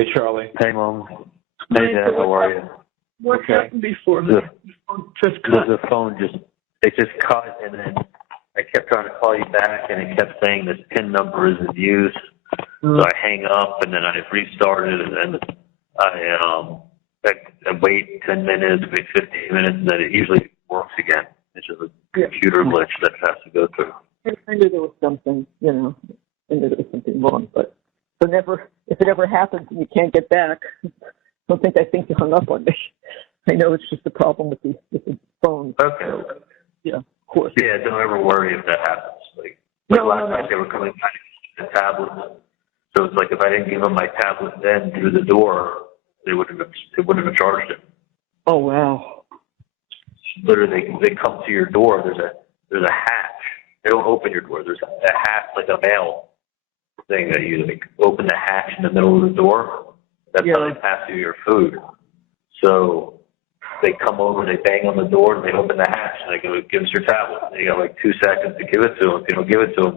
Hey, Charlie. Hey, Mom. Hey, Dad. How are you? What happened before? The phone just cut, and then I kept trying to call you back, and it kept saying this PIN number isn't used. So I hang up, and then I restarted, and then I wait 10 minutes, wait 15 minutes, and then it usually works again. It's just a computer glitch that has to go through. I knew there was something, I knew there was something wrong, but if it ever happens and you can't get back, I think you hung up on me. I know it's just a problem with the phone. Okay. So, yeah, of course. Yeah, don't ever worry if that happens. Last night they were coming back with the tablet. So it's like if I didn't give them my tablet then through the door, they wouldn't have charged it. Oh wow! Literally, they come to your door. There's a hatch. They don't open your door. There's a hatch, like a mail thing that you open the hatch in the middle of the door. That's how they pass you your food. So they come over, they bang on the door, and they open the hatch, and they go, "Give us your tablet." And you got like 2 seconds to give it to them. If you don't give it to them,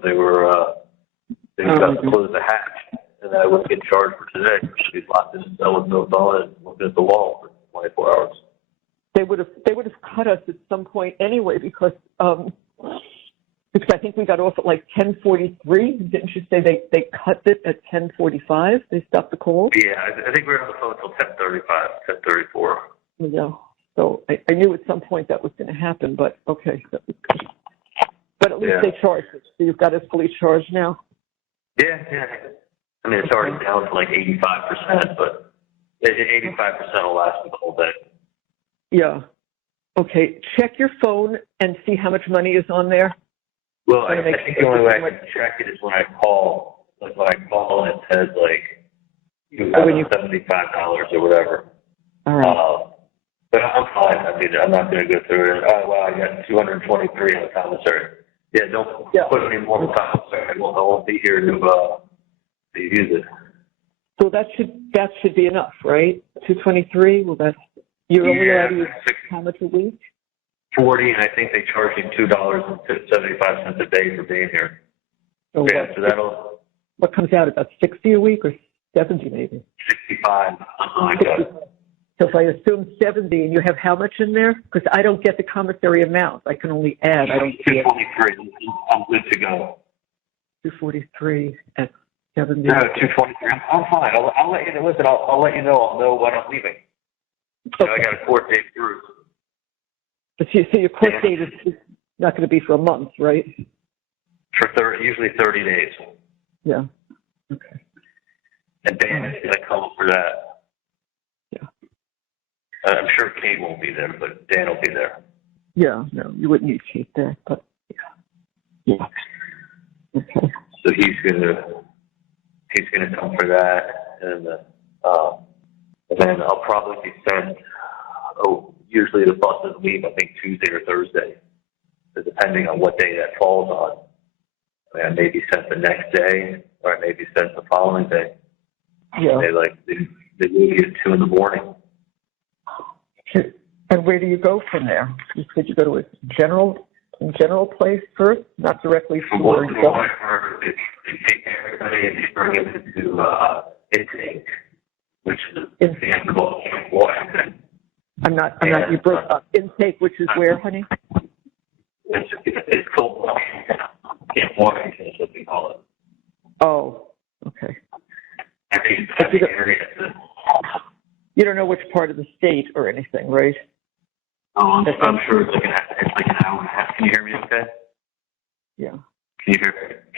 they got to close the hatch, and then I wouldn't get charged for today. I should be locked in a cell with no phone and looking at the wall for 24 hours. They would have cut us at some point anyway because I think we got off at like 10:43. Didn't you say they cut it at 10:45? They stopped the call. Yeah, I think we were on the phone until 10:35, 10:34. Yeah. So I knew at some point that was going to happen, but okay. That was good. But at least they charged it. So you've got it fully charged now? Yeah. I mean, it's already down to like 85%, but 85% will last me the whole day. Yeah. Okay. Check your phone and see how much money is on there. Well, I think the only way I can check it is when I call. Like when I call and it says like you have $75 or whatever. All right. But I'm fine. I mean, I'm not going to go through it. Oh, wow, I got 223 on the commissary. Yeah, don't put any more on the commissary. I won't be here to use it. So that should be enough, right? 223. Well, you're only allowed to use how much a week? 40, and I think they charge you $2.75 a day for being here. So so that'll. What comes out about 60 a week or 70 maybe? 65, something like that. So if I assume 70 and you have how much in there? Because I don't get the commissary amount. I can only add. I don't see it. 243. I'm good to go. 243 at 70. No, 223. I'm fine. I'll let you know. Listen, I'll let you know. I'll know when I'm leaving. Okay. I got a court date through. But so your court date is not going to be for a month, right? For usually 30 days. Yeah. Okay. And Dan is going to come for that. Yeah. I'm sure Kate won't be there, but Dan will be there. Yeah, no, you wouldn't need Kate there, but yeah. Okay. So he's gonna come for that, and then I'll probably be sent. Usually the buses leave, I think Tuesday or Thursday, so depending on what day that falls on. I may be sent the next day, or I may be sent the following day. Yeah. They leave you at 2 in the morning. And where do you go from there? You said you go to a general place first, not directly from where you go. They take everybody and they bring it into intake, which is the end of all water. You broke up. Intake, which is where, honey? It's called Camp Washington, is what they call it. Oh, okay. I think it's the area. You don't know which part of the state or anything, right? Oh, I'm sure it's like an hour and a half. Can you hear me okay? Yeah. Can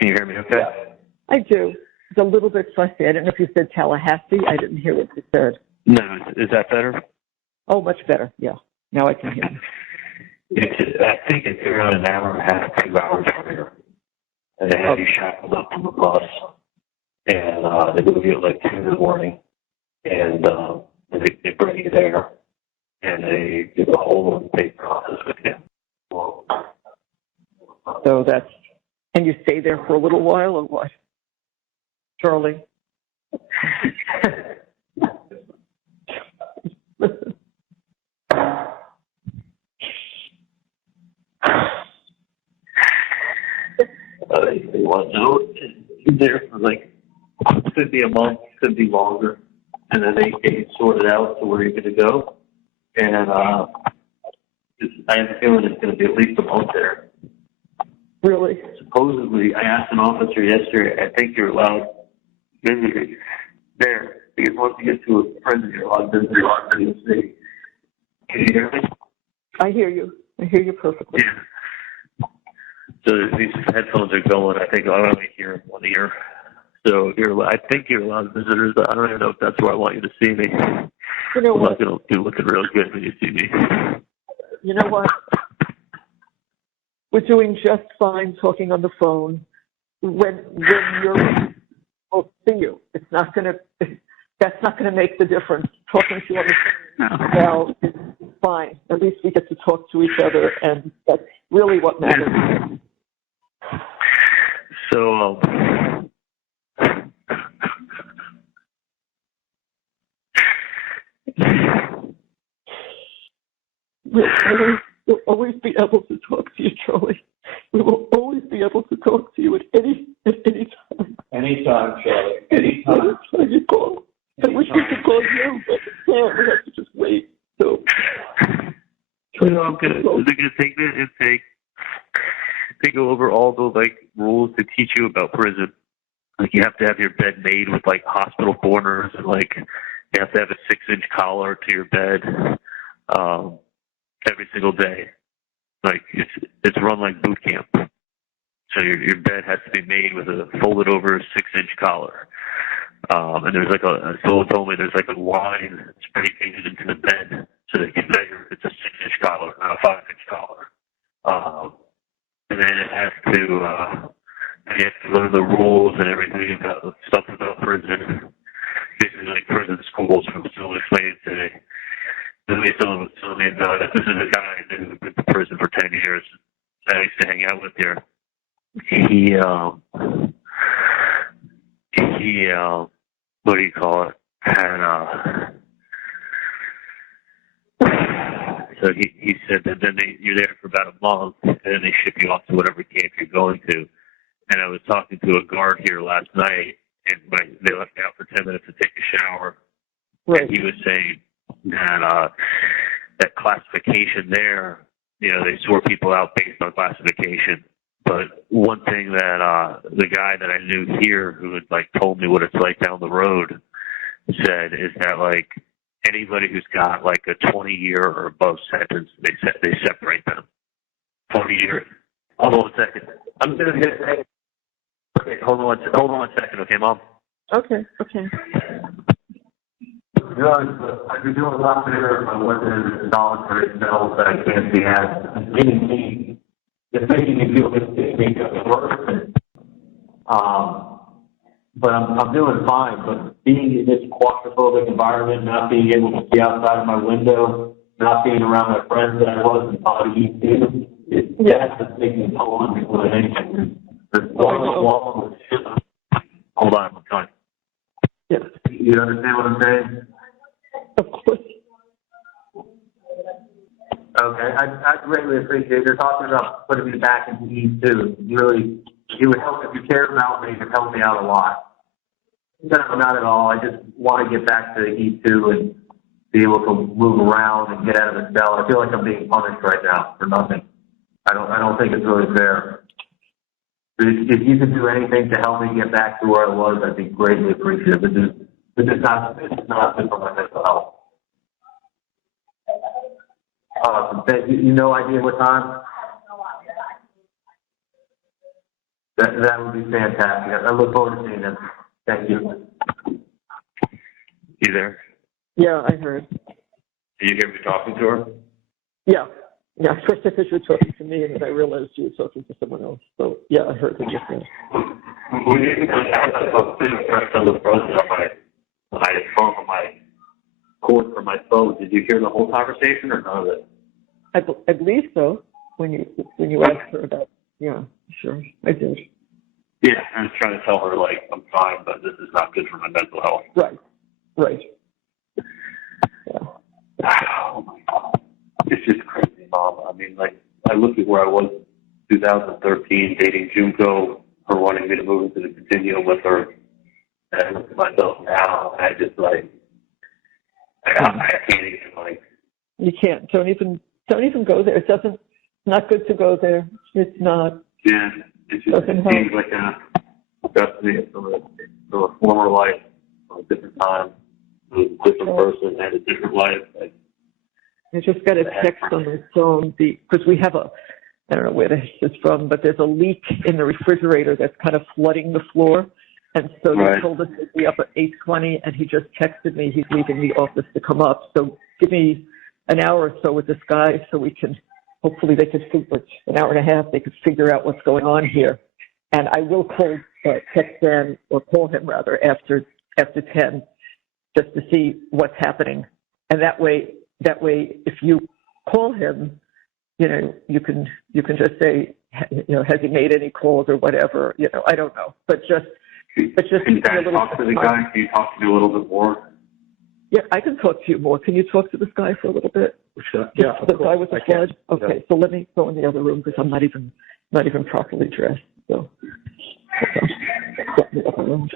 you hear me okay? Yeah. I do. It's a little bit fussy. I don't know if you said Tallahassee. I didn't hear what you said. No, is that better? Oh, much better. Yeah. Now I can hear you. I think it's around an hour and a half, 2 hours from here. And they have you shackled up on the bus. And they move you at like 2 in the morning. And they bring you there. And they do the whole intake process with you. So and you stay there for a little while or what? Charlie? They want to know. You're there for could be a month, could be longer. and then they get you sorted out to where you're going to go. And I have a feeling it's going to be at least a month there. Really? Supposedly, I asked an officer yesterday, I think you're allowed visiting there. Because once you get to a prison, you're allowed visitors in the city. Can you hear me? I hear you. I hear you perfectly. Yeah. So these headphones are going. I think I only hear one ear. So I think you're allowed visitors, but I don't even know if that's where I want you to see me. You know what? I'm not going to be looking really good when you see me. You know what? We're doing just fine talking on the phone. When you're, we'll see you. It's not going to. That's not going to make the difference. Talking to you on the phone now is fine. At least we get to talk to each other, and that's really what matters. So, We'll always be able to talk to you, Charlie. We will always be able to talk to you at any time. anytime, Charlie. Anytime. Anytime you call. I wish we could call you, but we can't. We have to just wait. So, I'm gonna take this and they go over all the rules to teach you about prison. Like you have to have your bed made with hospital corners, and you have to have a 6-inch collar to your bed every single day. It's run like boot camp. So your bed has to be made with a folded over 6-inch collar. And there's someone told me there's a line that's painted into the bed so they can measure it's a 6-inch collar, not a 5-inch collar. And then it has to, you have to learn the rules and everything about stuff about prison. Basically prison schools from still explaining today. Someone was telling me about it. This is a guy who's been to prison for 10 years. I used to hang out with here. He what do you call it? Had so he said that then you're there for about a month, and then they ship you off to whatever camp you're going to. And I was talking to a guard here last night, and they left me out for 10 minutes to take a shower. right. And he was saying that that classification there, they sort people out based on classification. But one thing that the guy that I knew here who had told me what it's like down the road said is that anybody who's got a 20-year or above sentence, they separate them. 20 years. Hold on a second. I'm gonna get it. Okay, hold on one second, okay, Mom? Okay. I've been doing a lot better if I wasn't in the solitary cells that I can't be at. It's making me feel worse. But I'm doing fine. But being in this claustrophobic environment, not being able to see outside of my window, not being around my friends that I was in body that's just making me so uncomfortable. Hold on, I'm trying. Yes. You understand what I'm saying? Of course. Okay, I greatly appreciate it. They're talking about putting me back into E2. Really, it would help if you care about me. It would help me out a lot. No, not at all. I just want to get back to E2 and be able to move around and get out of the cell. I feel like I'm being punished right now for nothing. I don't think it's really fair. If you could do anything to help me get back to where I was, I'd be greatly appreciative. This is not good for my mental health. No idea what time? That would be fantastic. I look forward to seeing them. Thank you. You there? Yeah, I heard. Did you hear me talking to her? Yeah. First I thought you were talking to me, and then I realized you were talking to someone else. So, yeah, I heard what you said. My phone on my cord for my phone. Did you hear the whole conversation or none of it? I believe so. When you asked her about, yeah, sure, I did. Yeah, I was trying to tell her I'm fine, but this is not good for my mental health. Right. Yeah. Oh my God, it's just crazy, Mom. I mean, I look at where I was in 2013, dating Junko, her wanting me to move into the continuum with her, and I look at myself now, and I just I can't even, like. You can't. Don't even go there. It doesn't. It's not good to go there. It's not. Yeah, it just seems like a destiny from a former life, from a different time, a different person, and a different life. Like, I just got a text on my phone because we have I don't know where this is from, but there's a leak in the refrigerator that's kind of flooding the floor. And so they told us to be up at 8:20, and he just texted me he's leaving the office to come up. So give me an hour or so with this guy so we can, hopefully they could figure, an hour and a half, they could figure out what's going on here. And I will text Dan, or call him rather, after 10, just to see what's happening. And that way, if you call him, you know, you can just say, you know, has he made any calls or whatever, you know, I don't know, but just can you talk to the guy? Can you talk to me a little bit more? Yeah, I can talk to you more. Can you talk to this guy for a little bit? Sure. Yeah, the guy with the flood. Okay, so let me go in the other room because I'm not even properly dressed. So, in the other room.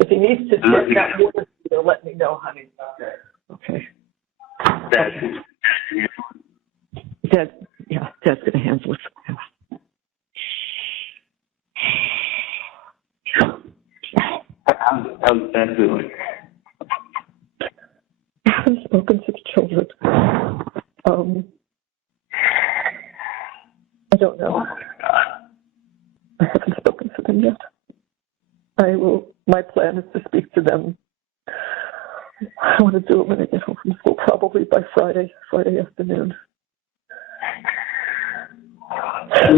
If he needs to check that water, let me know, honey. Okay. Dad's gonna handle it. How's Dad doing? I haven't spoken to the children. I don't know. Oh my God. I haven't spoken to them yet. I will. My plan is to speak to them. I want to do it when I get home from school, probably by Friday afternoon.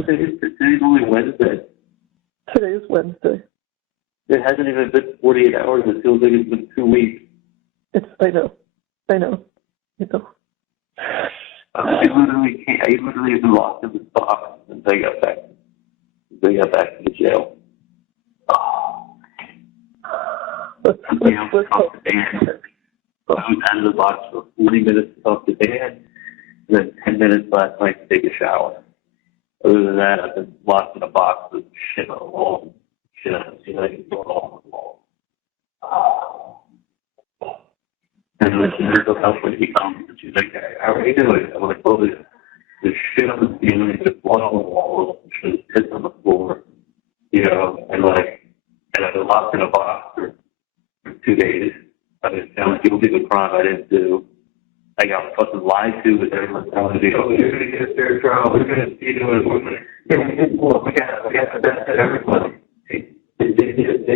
Today's only Wednesday. Today is Wednesday. It hasn't even been 48 hours. It feels like it's been 2 weeks. I know. I literally have been locked in this box since I got back. To the jail. Let's talk to Dan. I was out of the box for 40 minutes to talk to Dan, and then 10 minutes last night to take a shower. Other than that, I've been locked in a box with shit on the wall. Shit I haven't seen like going on the wall. And the nurse will help when he comes, and she's like, how are you doing? I'm like, well, there's shit on the ceiling, there's blood on the walls, there's piss on the floor, you know, and I've been locked in a box for 2 days. I've been found guilty of a crime I didn't do. I got fucking lied to with everyone telling me, oh, you're going to get a fair trial, we're going to see you, we got the best of everybody. They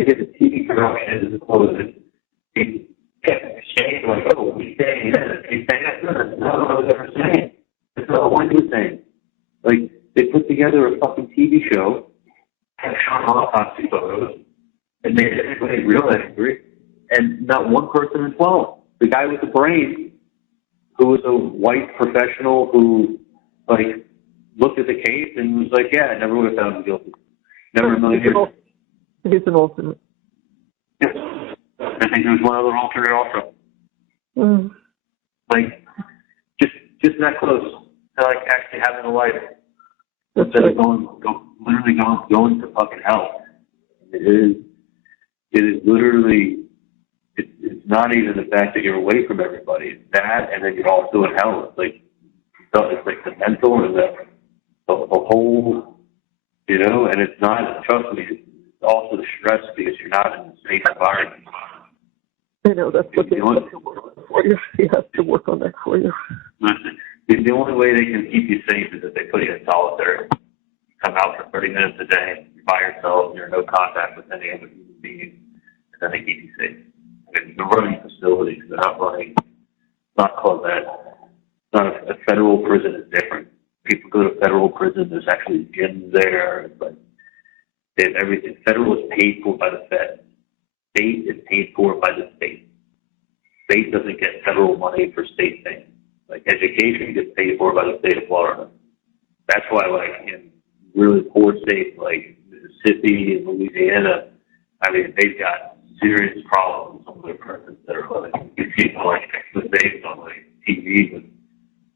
get the TV production as closed. They kept saying, like, oh, we saying this, we saying that. That's not what I was ever saying. That's not what I was saying. Like, they put together a fucking TV show, had shown autopsy photos, and made everybody real angry, and not one person in 12. The guy with the brain, who was a white professional who, like, looked at the case and was like, yeah, I never would have found him guilty. Never in a million years. He's an alternate. Yes. I think there was one other alternate also. Mm. Like, just that close to, like, actually having a life. That's Instead right. of going to fucking hell. It is literally, it's not even the fact that you're away from everybody. It's that, and then you're also in hell. It's like the mental and the whole, you know, and it's not, trust me, it's also the stress because you're not in the same environment. I know, that's what they have to work on for you. He has to work on that for you. Listen, the only way they can keep you safe is if they put you in solitary. You come out for 30 minutes a day, you're by yourself, you're in no contact with any other human being, and then they keep you safe. And they're running facilities, they're not running, not called that. Not a federal prison is different. People go to federal prison, there's actually gyms there, it's like, they have everything. Federal is paid for by the Fed. State is paid for by the state. State doesn't get federal money for state things. Like education gets paid for by the state of Florida. That's why, like, in really poor states like Mississippi and Louisiana, I mean, they've got serious problems with some of their prisons that are like, you see like exposés on like TV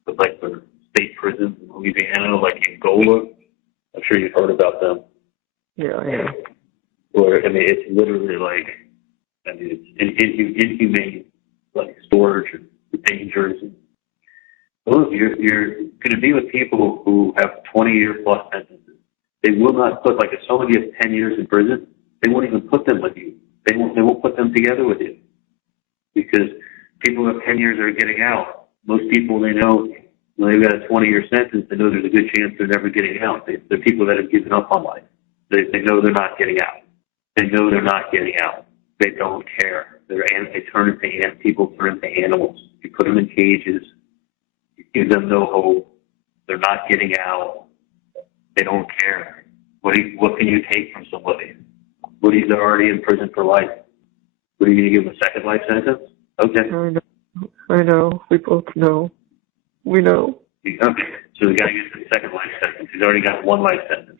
with like the state prisons in Louisiana, like Angola. I'm sure you've heard about them. Yeah. Or, I mean, it's literally like, I mean, it's inhumane like storage and dangers. Those you're going to be with people who have 20-year plus sentences. They will not put, like, if somebody has 10 years in prison, they won't even put them with you. They won't put them together with you, because people who have 10 years are getting out. Most people they know, when they've got a 20-year sentence, they know there's a good chance they're never getting out. They're people that have given up on life. They know they're not getting out. They know they're not getting out. They don't care. People turn into animals. You put them in cages. You give them no hope. They're not getting out. They don't care. What can you take from somebody? Somebody's already in prison for life. What are you going to give them, a second life sentence? Okay. I know. We both know. We know. Okay. So the guy gets a second life sentence. He's already got one life sentence.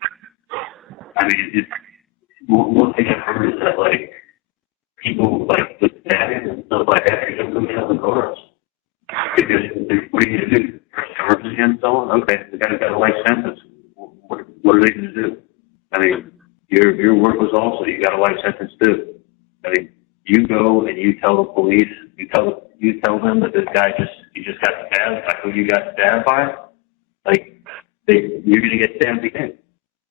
I mean, one thing I've heard is that, like, people, like, with stabbing and stuff like that, they don't come out the guards. Because what are you going to do? Charges against someone? Okay, the guy's got a life sentence. What are they going to do? I mean, your work was also, you got a life sentence too. I mean, you go and you tell the police, you tell them that this guy just got stabbed by who you got stabbed by. Like, you're going to get stabbed again.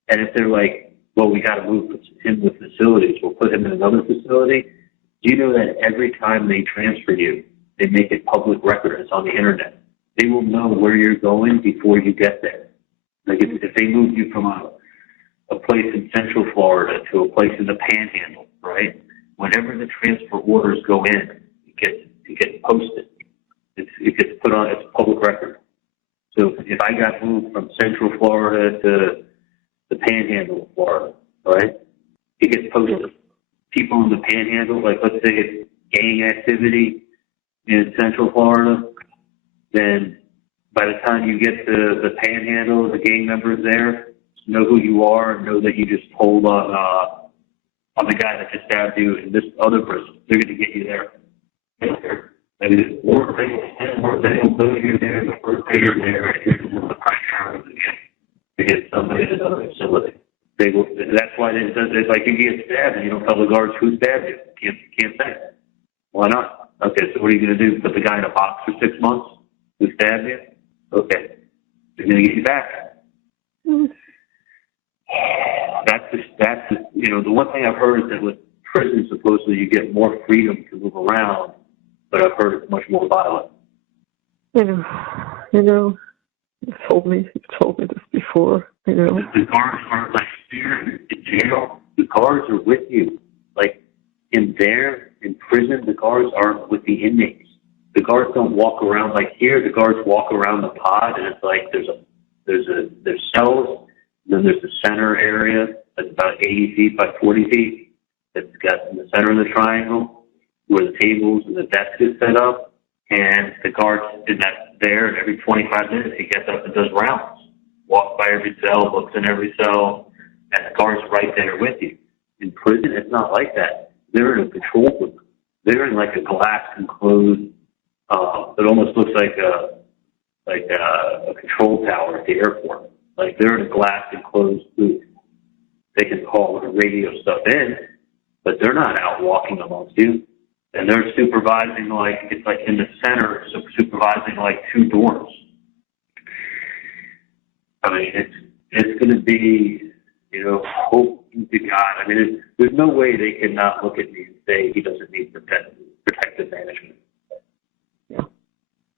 And if they're like, well, we got to move him with facilities, we'll put him in another facility. Do you know that every time they transfer you, they make it public record? It's on the internet. They will know where you're going before you get there. Like, if they move you from a place in Central Florida to a place in the Panhandle, right? Whenever the transfer orders go in, it gets posted. It gets put on, it's public record. So if I got moved from Central Florida to the Panhandle of Florida, right? It gets posted. People in the Panhandle, like, let's say it's gang activity in Central Florida, then by the time you get to the Panhandle, the gang members there know who you are, know that you just told on the guy that just stabbed you in this other prison. They're going to get you there. I mean, or they don't know you're there the first day you're there, and you're just the pressure to get somebody in another facility. That's why it's like you get stabbed and you don't tell the guards who stabbed you. You can't say. Why not? Okay, so what are you going to do? Put the guy in a box for 6 months who stabbed you? Okay, they're going to get you back. That's the one thing I've heard is that with prison, supposedly you get more freedom to move around, but I've heard it's much more violent. You know, you've told me this before. The guards aren't like here in jail. The guards are with you. Like in prison, the guards aren't with the inmates. The guards don't walk around like here. The guards walk around the pod, and it's like there's cells. And then there's the center area that's about 80 feet by 40 feet. That's got in the center of the triangle where the tables and the desk is set up. And the guard's in that there, and every 25 minutes he gets up and does rounds. Walks by every cell, looks in every cell, and the guard's right there with you. In prison, it's not like that. They're in a control booth. They're in like a glass enclosed, it almost looks like a control tower at the airport. Like they're in a glass enclosed booth. They can call and radio stuff in, but they're not out walking amongst you. And they're supervising, like, it's like in the center, supervising like 2 doors. I mean, it's going to be, hope to God. I mean, there's no way they can not look at me and say he doesn't need protective management. Yeah.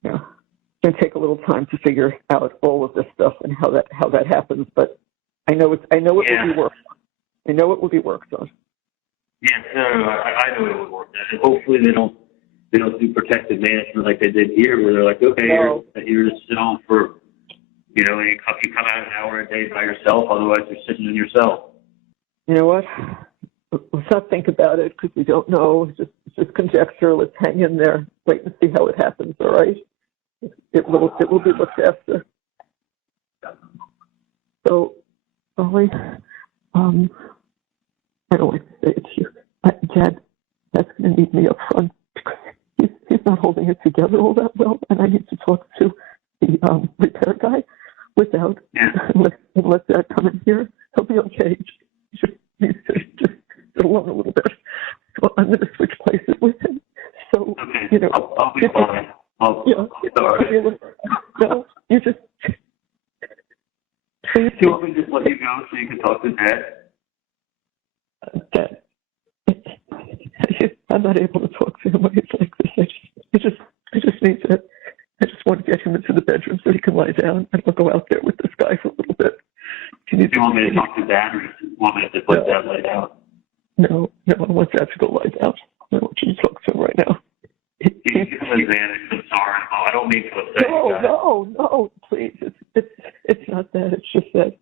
It's going to take a little time to figure out all of this stuff and how that happens, but I know it will be worked. I know it will be worked on. Yeah, I know it would work. And hopefully they don't do protective management like they did here, where they're like, okay, you're just cell for, you come out an hour a day by yourself, otherwise you're sitting in your cell. You know what? Let's not think about it because we don't know. It's just conjecture. Let's hang in there, wait and see how it happens. All right? It will be looked after. So, Ollie, I don't like to say it to you. Dad, that's going to need me up front because he's not holding it together all that well, and I need to talk to the repair guy without let Dad come in here. He'll be okay. He needs to just sit alone a little bit. So I'm going to switch places with him. So, you know. I'll be fine. Yeah. Sorry. No, you just. Please. Do you want me to just let you go so you can talk to Dad? I'm not able to talk to him when he's like this. I just need to. I just want to get him into the bedroom so he can lie down, and I'll go out there with this guy for a little bit. Do you want me to talk to Dad, or just want me to just let Dad lie down? No, I want Dad to go lie down. I want you to talk to him right now. I'm sorry. I don't mean to upset you guys. No, please. It's not that. It's just that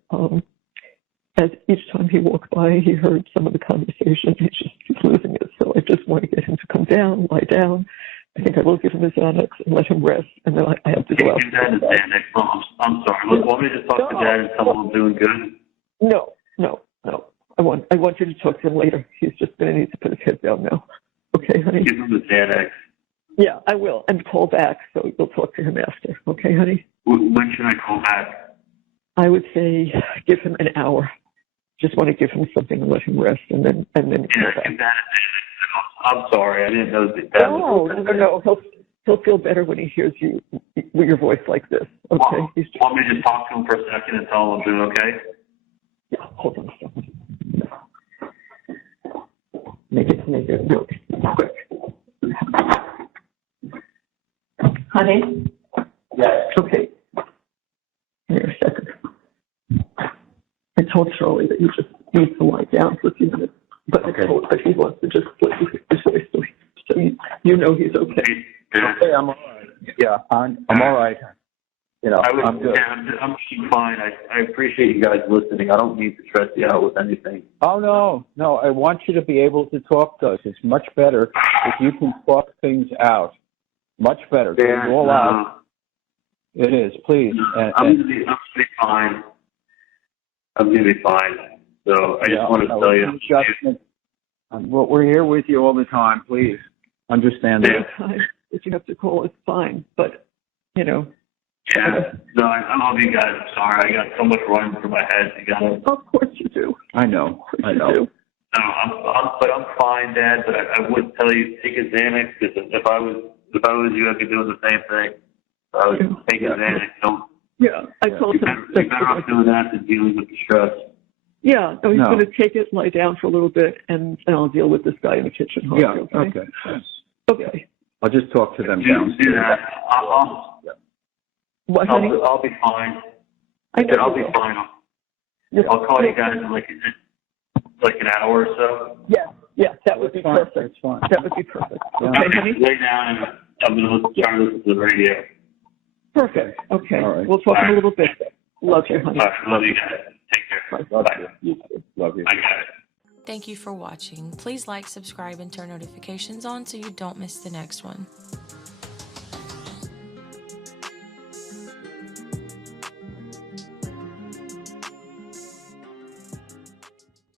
as each time he walked by, he heard some of the conversation. He's losing it. So I just want to get him to come down, lie down. I think I will give him his Xanax and let him rest, and then I have to go out. Give Dad his Xanax. I'm sorry. Look, want me to talk to Dad and tell him I'm doing good? No. I want you to talk to him later. He's just going to need to put his head down now. Okay, honey? Give him the Xanax. Yeah, I will. And call back, so you'll talk to him after. Okay, honey? When should I call back? I would say give him an hour. Just want to give him something and let him rest, and then call back. Give Dad a Xanax. I'm sorry. I didn't know that was... No. He'll feel better when he hears you with your voice like this. Okay? Want me to just talk to him for a second and tell him I'm doing okay? Yeah, hold on a second. Make it real quick. Honey? Yes. Okay. Here a second. I told Charlie that you just need to lie down for a few minutes, but okay. But he wants to just split his voice, so you know he's okay. Okay, I'm all right. Yeah, I'm all right. You know, I'm good. Yeah, I'm fine. I appreciate you guys listening. I don't need to stress you out with anything. Oh, no. I want you to be able to talk to us. It's much better if you can talk things out. Much better. Yeah, all out. It is, please. I'm gonna be fine. I'm gonna be fine. So I just want to tell you. We're here with you all the time. Please understand that. If you have to call, it's fine. But you know. Yeah. No, I love you guys. I'm sorry. I got so much running through my head. Of course you do. I know. Do. No, but I'm fine, Dad. But I would tell you take a Xanax, because if I was you, I'd be doing the same thing. If I was taking Xanax, don't. Yeah, I told him. You're better off doing that than dealing with the stress. Yeah, no, he's going to take it, lie down for a little bit, and I'll deal with this guy in the kitchen. Yeah. Okay. Okay. I'll just talk to them downstairs. Do that. I'll be fine. I'll be fine. I'll call you guys in like an hour or so. Yeah, that would be perfect. That's fine. That would be perfect. Yeah. Okay, honey? Lay down and I'm going to try to listen to the radio. Perfect. Okay. All right. We'll talk in a little bit. Love you, honey. All right. Love you guys. Take care. Love Bye. you. Love you. I got it. Thank you for watching. Please like, subscribe, and turn notifications on so you don't miss the next one.